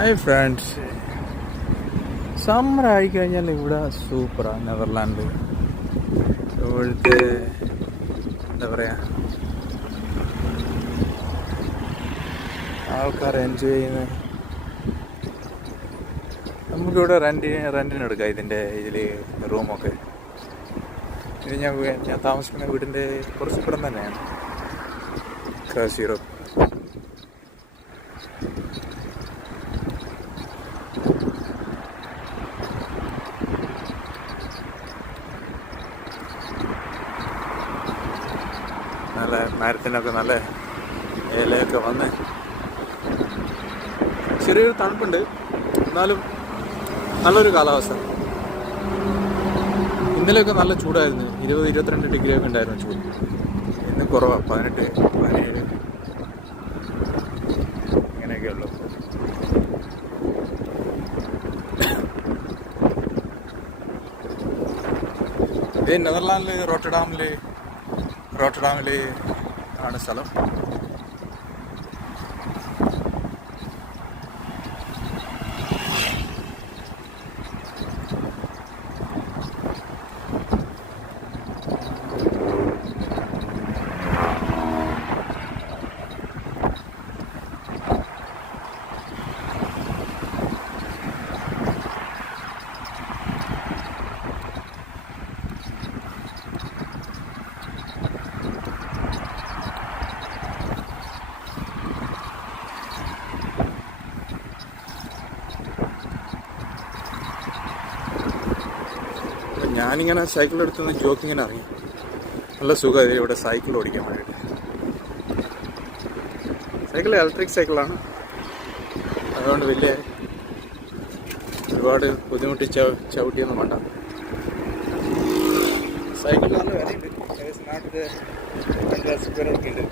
Hi friends, summer ആയിക്കഴിഞ്ഞാൽ ഇവിടെ സൂപ്പറാണ് നെതർലാൻഡ്. ഇവിടുത്തെ എന്താ പറയുക, ആൾക്കാർ എൻജോയ് ചെയ്യുന്ന, നമുക്കിവിടെ റെൻറ്റിനെടുക്കാം ഇതിൽ റൂമൊക്കെ. ഇത് ഞാൻ താമസിക്കുന്ന വീടിൻ്റെ കുറച്ച് ഇപ്പുറം തന്നെയാണ് ക്രാസ് യൂറോപ്പ്. നല്ല മരത്തിനൊക്കെ നല്ല ഇലയൊക്കെ വന്ന് ചെറിയൊരു തണുപ്പുണ്ട്, എന്നാലും നല്ലൊരു കാലാവസ്ഥ. ഇന്നലെയൊക്കെ നല്ല ചൂടായിരുന്നു, 20-22 ഡിഗ്രി ഒക്കെ ഉണ്ടായിരുന്നു ചൂട്. ഇന്ന് കുറവാണ്, 18-17 ഇങ്ങനെയൊക്കെ ഉള്ളു. ഇത് നെതർലാൻഡിൽ റോട്ടർഡാമിൽ ആണ് സ്ഥലം. ഞാനിങ്ങനെ സൈക്കിൾ എടുത്തുനിന്ന് ജോക്കിങ്ങിന് ഇറങ്ങി. നല്ല സുഖമായി ഇവിടെ സൈക്കിൾ ഓടിക്കാൻ വേണ്ടിയിട്ട്. സൈക്കിൾ ഇലക്ട്രിക് സൈക്കിളാണ്, അതുകൊണ്ട് ഒരുപാട് ബുദ്ധിമുട്ടി ചവിട്ടിയൊന്നും വേണ്ട. സൈക്കിൾ നല്ല വിലയുണ്ട്, ഏകദേശം നാട്ടിൽ 2,000 ഉണ്ട്.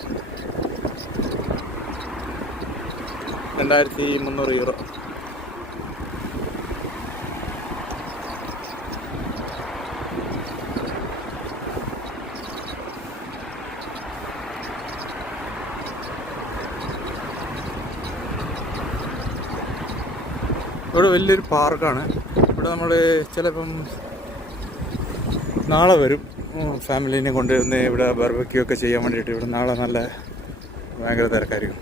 2,300 യൂറോ. ഇവിടെ വലിയൊരു പാർക്കാണ്. ഇവിടെ നമ്മൾ ചിലപ്പം നാളെ വരും, ഫാമിലീനെ കൊണ്ടുവന്ന് ഇവിടെ ബാർബക്യൂ ഒക്കെ ചെയ്യാൻ വേണ്ടിയിട്ട്. ഇവിടെ നാളെ ഭയങ്കര തിരക്കായിരിക്കും.